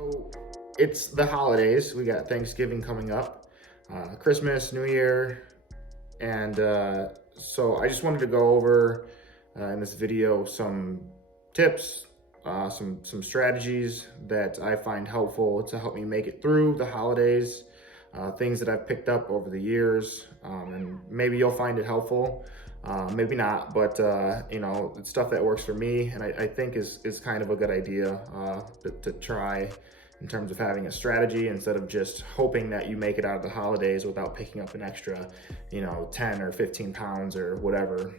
So it's the holidays. We got Thanksgiving coming up, Christmas, New Year, and so I just wanted to go over in this video some tips, some strategies that I find helpful to help me make it through the holidays. Things that I've picked up over the years, and maybe you'll find it helpful. Maybe not, but it's stuff that works for me, and I think is kind of a good idea to try in terms of having a strategy instead of just hoping that you make it out of the holidays without picking up an extra, 10 or 15 pounds or whatever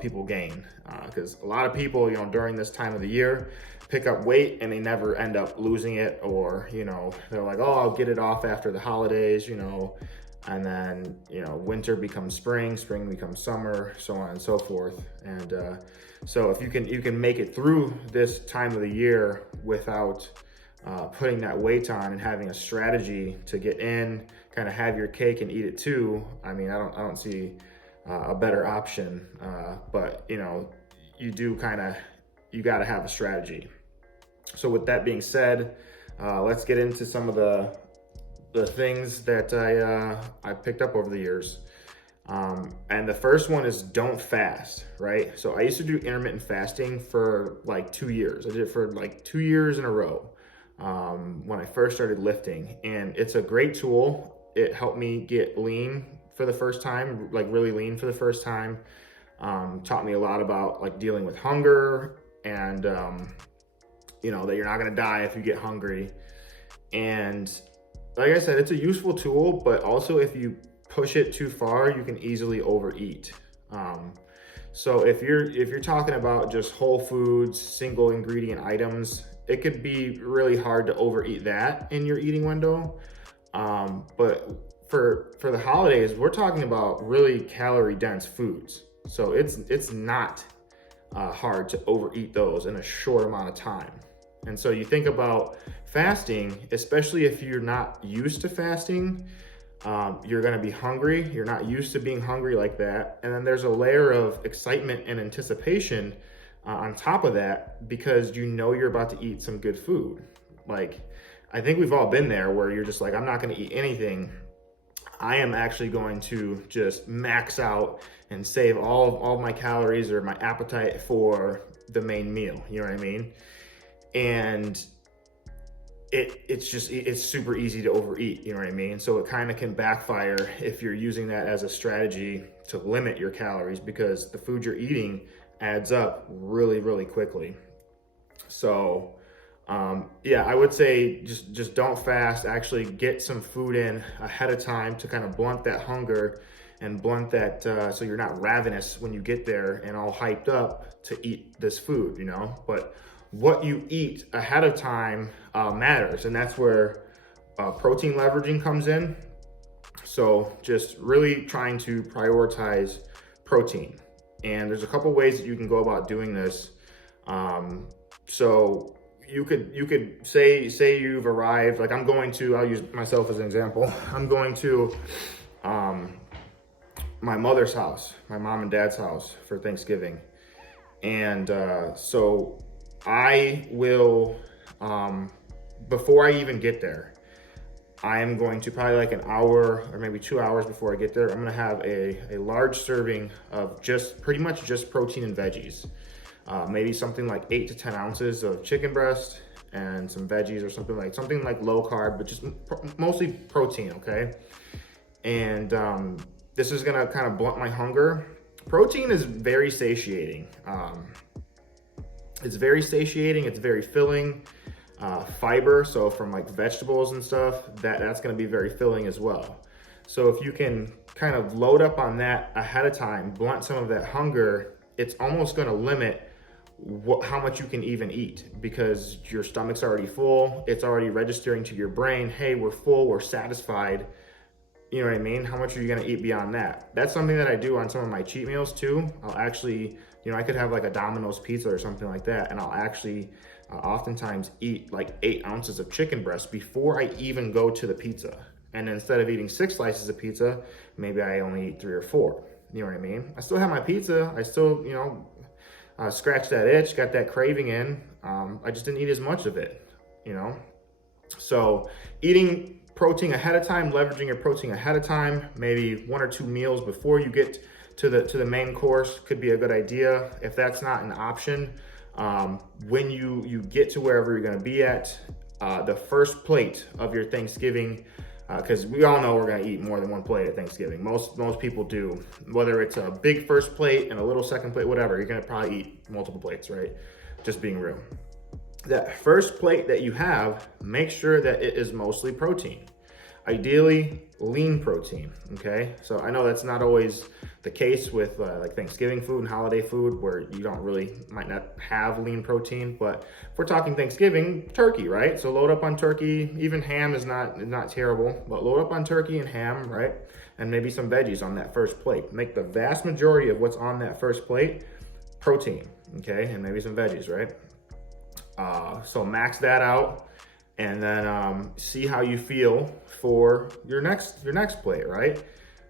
people gain. Because a lot of people, during this time of the year, pick up weight and they never end up losing it, or, they're like, oh, I'll get it off after the holidays, and then winter becomes spring, spring becomes summer, so on and so forth. And so if you can make it through this time of the year without putting that weight on and having a strategy to get in, kind of have your cake and eat it too, I mean, I don't see a better option. But you got to have a strategy. So with that being said, let's get into some of the things that I picked up over the years. And the first one is don't fast, right? So I used to do intermittent fasting for like 2 years. I did it for like 2 years in a row when I first started lifting. And it's a great tool. It helped me get lean for the first time, like really lean for the first time. Taught me a lot about like dealing with hunger and, that you're not gonna die if you get hungry. And like I said, it's a useful tool, but also if you push it too far, you can easily overeat. So if you're talking about just whole foods, single ingredient items, it could be really hard to overeat that in your eating window. But for the holidays, we're talking about really calorie dense foods. So it's not hard to overeat those in a short amount of time. And so you think about fasting, especially if you're not used to fasting, you're going to be hungry. You're not used to being hungry like that. And then there's a layer of excitement and anticipation on top of that, because you're about to eat some good food. Like, I think we've all been there where you're just like, I'm not going to eat anything. I am actually going to just max out and save all my calories or my appetite for the main meal. You know what I mean? And it's super easy to overeat, you know what I mean? So it kind of can backfire if you're using that as a strategy to limit your calories, because the food you're eating adds up really, really quickly. So I would say just don't fast. Actually get some food in ahead of time to kind of blunt that hunger and blunt that so you're not ravenous when you get there and all hyped up to eat this food, But what you eat ahead of time matters, and that's where protein leveraging comes in. So just really trying to prioritize protein, and there's a couple ways that you can go about doing this. So you could say you've arrived, like I'll use myself as an example. I'm going to my mother's house, my mom and dad's house for Thanksgiving. And so I will, before I even get there, I am going to probably like an hour or maybe 2 hours before I get there, I'm gonna have a large serving of pretty much just protein and veggies. Maybe something like 8 to 10 ounces of chicken breast and some veggies, or something like low carb, but just mostly protein, okay? And this is gonna kind of blunt my hunger. Protein is very satiating. It's very satiating, it's very filling. Fiber, so from like vegetables and stuff, that's gonna be very filling as well. So if you can kind of load up on that ahead of time, blunt some of that hunger, it's almost gonna limit how much you can even eat, because your stomach's already full. It's already registering to your brain, hey, we're full, we're satisfied. You know what I mean? How much are you gonna eat beyond that? That's something that I do on some of my cheat meals too. I'll actually, I could have like a Domino's pizza or something like that, and I'll actually oftentimes eat like 8 ounces of chicken breast before I even go to the pizza. And instead of eating 6 slices of pizza, maybe I only eat 3 or 4. You know what I mean? I still have my pizza. I still, scratch that itch, got that craving in. I just didn't eat as much of it, So eating protein ahead of time, leveraging your protein ahead of time, maybe 1 or 2 meals before you get to the main course could be a good idea. If that's not an option, when you get to wherever you're going to be at, the first plate of your Thanksgiving, because we all know we're going to eat more than 1 plate at Thanksgiving. Most people do. Whether it's a big first plate and a little second plate, whatever, you're going to probably eat multiple plates, right? Just being real. That first plate that you have, make sure that it is mostly protein. Ideally, lean protein, okay? So I know that's not always the case with like Thanksgiving food and holiday food, where you might not have lean protein, but if we're talking Thanksgiving, turkey, right? So load up on turkey. Even ham is not terrible, but load up on turkey and ham, right? And maybe some veggies on that first plate. Make the vast majority of what's on that first plate protein, okay? And maybe some veggies, right? So max that out, and then see how you feel for your next plate, right?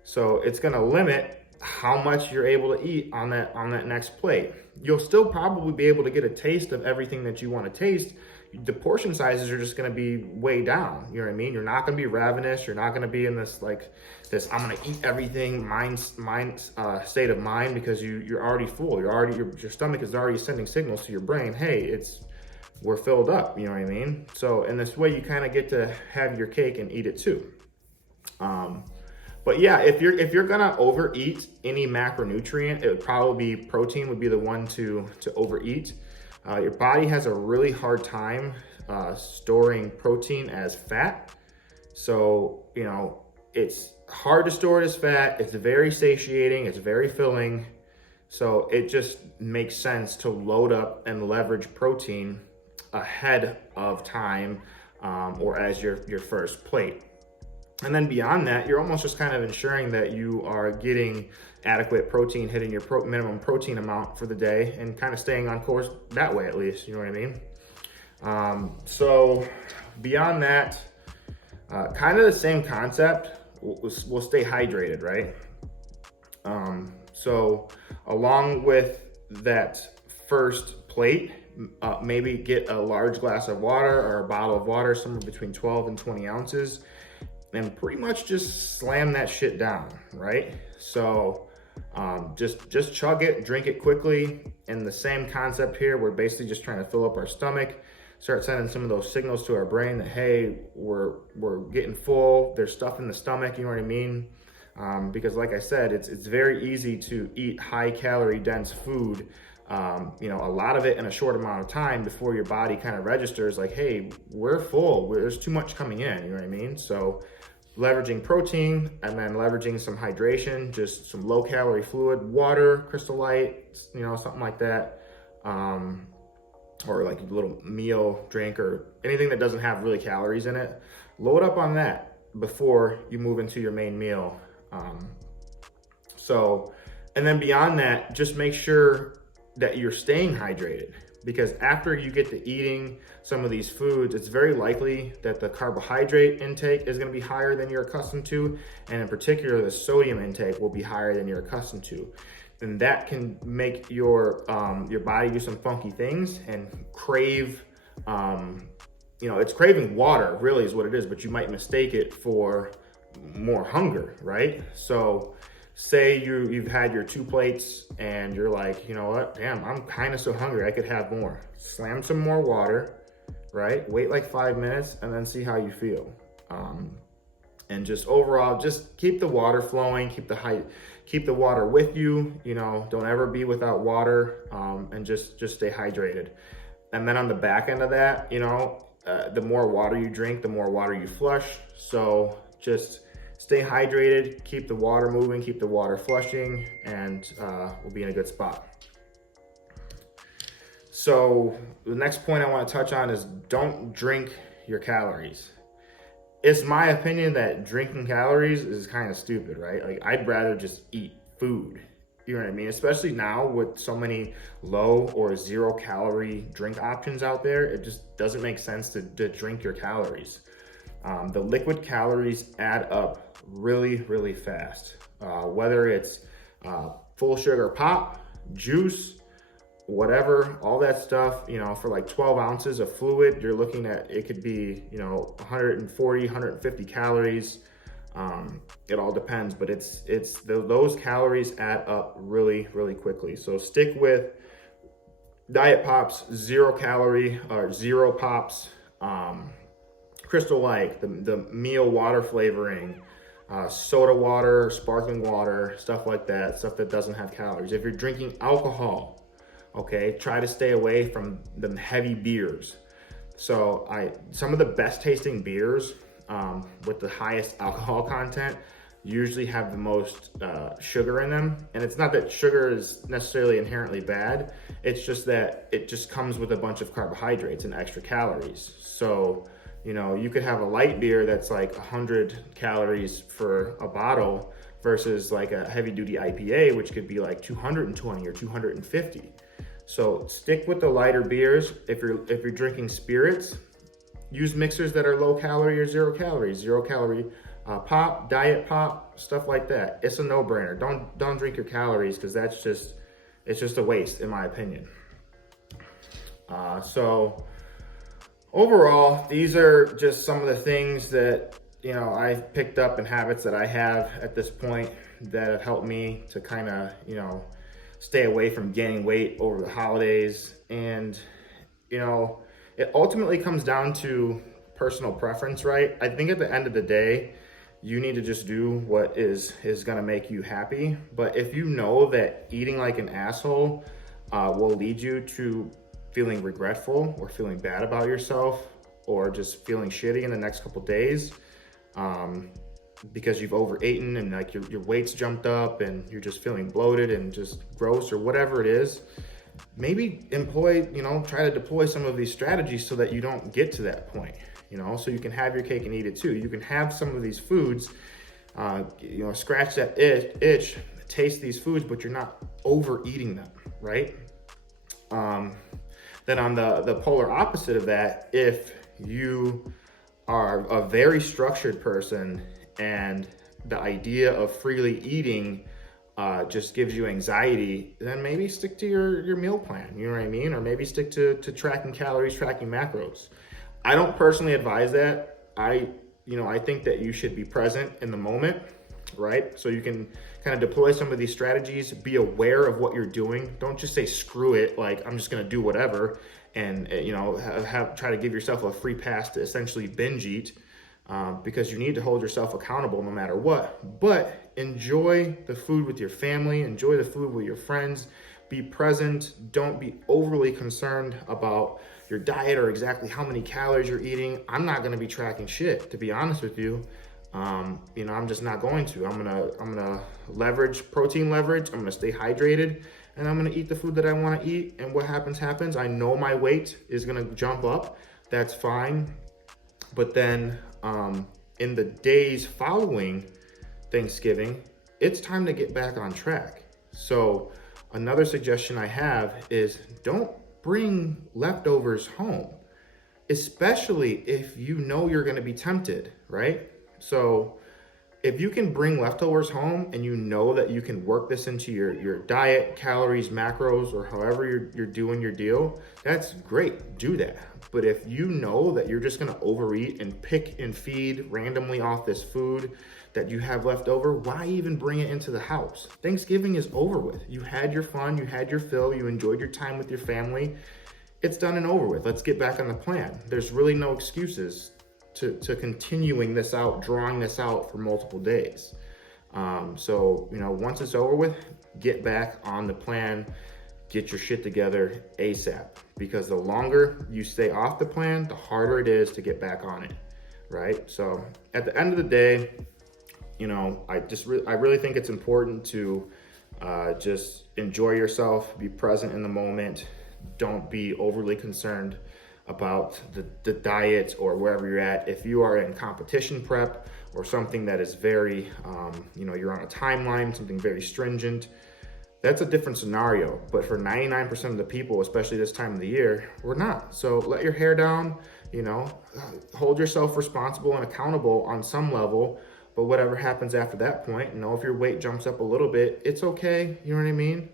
So it's gonna limit how much you're able to eat on that next plate. You'll still probably be able to get a taste of everything that you want to taste. The portion sizes are just gonna be way down. You know what I mean? You're not gonna be ravenous. You're not gonna be in this I'm gonna eat everything state of mind, because you're already full. Your stomach is already sending signals to your brain. Hey, we're filled up, you know what I mean? So in this way, you kind of get to have your cake and eat it too. But yeah, if you're gonna overeat any macronutrient, it would probably be protein would be the one to overeat. Your body has a really hard time storing protein as fat. So, you know, it's hard to store it as fat. It's very satiating, it's very filling. So it just makes sense to load up and leverage protein ahead of time, or as your first plate. And then beyond that, you're almost just kind of ensuring that you are getting adequate protein, hitting your minimum protein amount for the day, and kind of staying on course that way, at least, you know what I mean? So beyond that, kind of the same concept, we'll stay hydrated, right? So along with that first plate, maybe get a large glass of water or a bottle of water, somewhere between 12 and 20 ounces, and pretty much just slam that shit down, right? So just chug it, drink it quickly. And the same concept here, we're basically just trying to fill up our stomach, start sending some of those signals to our brain that, hey, we're getting full, there's stuff in the stomach, you know what I mean? Because like I said, it's very easy to eat high calorie dense food, you know, a lot of it in a short amount of time before your body kind of registers like, hey, we're full, there's too much coming in, you know what I mean? So leveraging protein, and then leveraging some hydration, just some low calorie fluid, water, Crystal Light, you know, something like that. Or like a little meal drink or anything that doesn't have really calories in it. Load up on that before you move into your main meal. And then beyond that, just make sure that you're staying hydrated, because after you get to eating some of these foods, it's very likely that the carbohydrate intake is going to be higher than you're accustomed to, and in particular the sodium intake will be higher than you're accustomed to, and that can make your body do some funky things and crave, you know, it's craving water really is what it is, but you might mistake it for more hunger, right? So say you've had your 2 plates and you're like, you know what, damn, I'm kind of so hungry, I could have more. Slam some more water, right? Wait like 5 minutes and then see how you feel. And just overall, just keep the water flowing, keep the water with you, you know, don't ever be without water, and just stay hydrated. And then on the back end of that, you know, the more water you drink, the more water you flush. So just stay hydrated, keep the water moving, keep the water flushing, and we'll be in a good spot. So the next point I want to touch on is don't drink your calories. It's my opinion that drinking calories is kind of stupid, right? Like, I'd rather just eat food. You know what I mean? Especially now with so many low or 0 calorie drink options out there, it just doesn't make sense to drink your calories. The liquid calories add up really, really fast. Whether it's full sugar pop, juice, whatever, all that stuff, you know, for like 12 ounces of fluid, you're looking at, it could be, you know, 140, 150 calories. It all depends, but those calories add up really, really quickly. So stick with Diet Pops, 0 calorie or 0 pops, Crystal Light, the meal water flavoring, soda water, sparkling water, stuff like that, stuff that doesn't have calories. If you're drinking alcohol, okay, try to stay away from the heavy beers. So some of the best tasting beers with the highest alcohol content usually have the most sugar in them. And it's not that sugar is necessarily inherently bad. It's just that it just comes with a bunch of carbohydrates and extra calories. So, you know, you could have a light beer that's like 100 calories for a bottle versus like a heavy duty IPA, which could be like 220 or 250. So stick with the lighter beers. If you're drinking spirits, use mixers that are low calorie or 0 calories, 0 calorie pop, diet pop, stuff like that. It's a no-brainer. Don't drink your calories, because it's just a waste, in my opinion. So overall, these are just some of the things that, you know, I've picked up and habits that I have at this point that have helped me to kind of, you know, stay away from gaining weight over the holidays. And, you know, it ultimately comes down to personal preference, right? I think at the end of the day, you need to just do what is gonna make you happy. But if you know that eating like an asshole will lead you to feeling regretful or feeling bad about yourself or just feeling shitty in the next couple days, because you've overeaten and like your weight's jumped up and you're just feeling bloated and just gross or whatever it is, maybe try to deploy some of these strategies so that you don't get to that point, you know, so you can have your cake and eat it too. You can have some of these foods, you know, scratch that itch, taste these foods, but you're not overeating them, right? Then on the polar opposite of that, if you are a very structured person and the idea of freely eating just gives you anxiety, then maybe stick to your meal plan, you know what I mean? Or maybe stick to tracking calories, tracking macros. I don't personally advise that. I think that you should be present in the moment, right? So you can kind of deploy some of these strategies, be aware of what you're doing. Don't just say, screw it, like I'm just gonna do whatever, and you know, try to give yourself a free pass to essentially binge eat, because you need to hold yourself accountable no matter what. But enjoy the food with your family, enjoy the food with your friends, be present. Don't be overly concerned about your diet or exactly how many calories you're eating. I'm not gonna be tracking shit, to be honest with you. You know, I'm just not going to. I'm gonna leverage protein leverage. I'm gonna stay hydrated, and I'm gonna eat the food that I want to eat. And what happens, happens. I know my weight is gonna jump up. That's fine. But then, in the days following Thanksgiving, it's time to get back on track. So another suggestion I have is don't bring leftovers home, especially if you know you're going to be tempted, right? So if you can bring leftovers home and you know that you can work this into your diet, calories, macros, or however you're doing your deal, that's great, do that. But if you know that you're just gonna overeat and pick and feed randomly off this food that you have left over, why even bring it into the house? Thanksgiving is over with. You had your fun, you had your fill, you enjoyed your time with your family. It's done and over with. Let's get back on the plan. There's really no excuses to continuing this out, drawing this out for multiple days. So, you know, once it's over with, get back on the plan, get your shit together ASAP, because the longer you stay off the plan, the harder it is to get back on it, right? So at the end of the day, you know, I really think it's important to just enjoy yourself, be present in the moment. Don't be overly concerned about the diet or wherever you're at. If you are in competition prep or something that is very, you know, you're on a timeline, something very stringent, that's a different scenario. But for 99% of the people, especially this time of the year, we're not. So let your hair down, you know, hold yourself responsible and accountable on some level. But whatever happens after that point, you know, if your weight jumps up a little bit, it's okay. You know what I mean?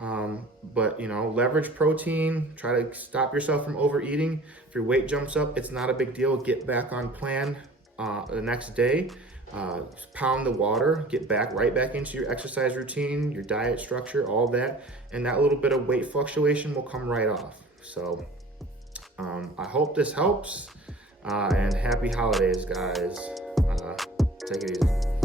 But you know, leverage protein, try to stop yourself from overeating. If your weight jumps up, it's not a big deal. Get back on plan the next day. Pound the water, get back right back into your exercise routine, your diet structure, all that, and that little bit of weight fluctuation will come right off. So I hope this helps, and happy holidays, guys. Take it easy.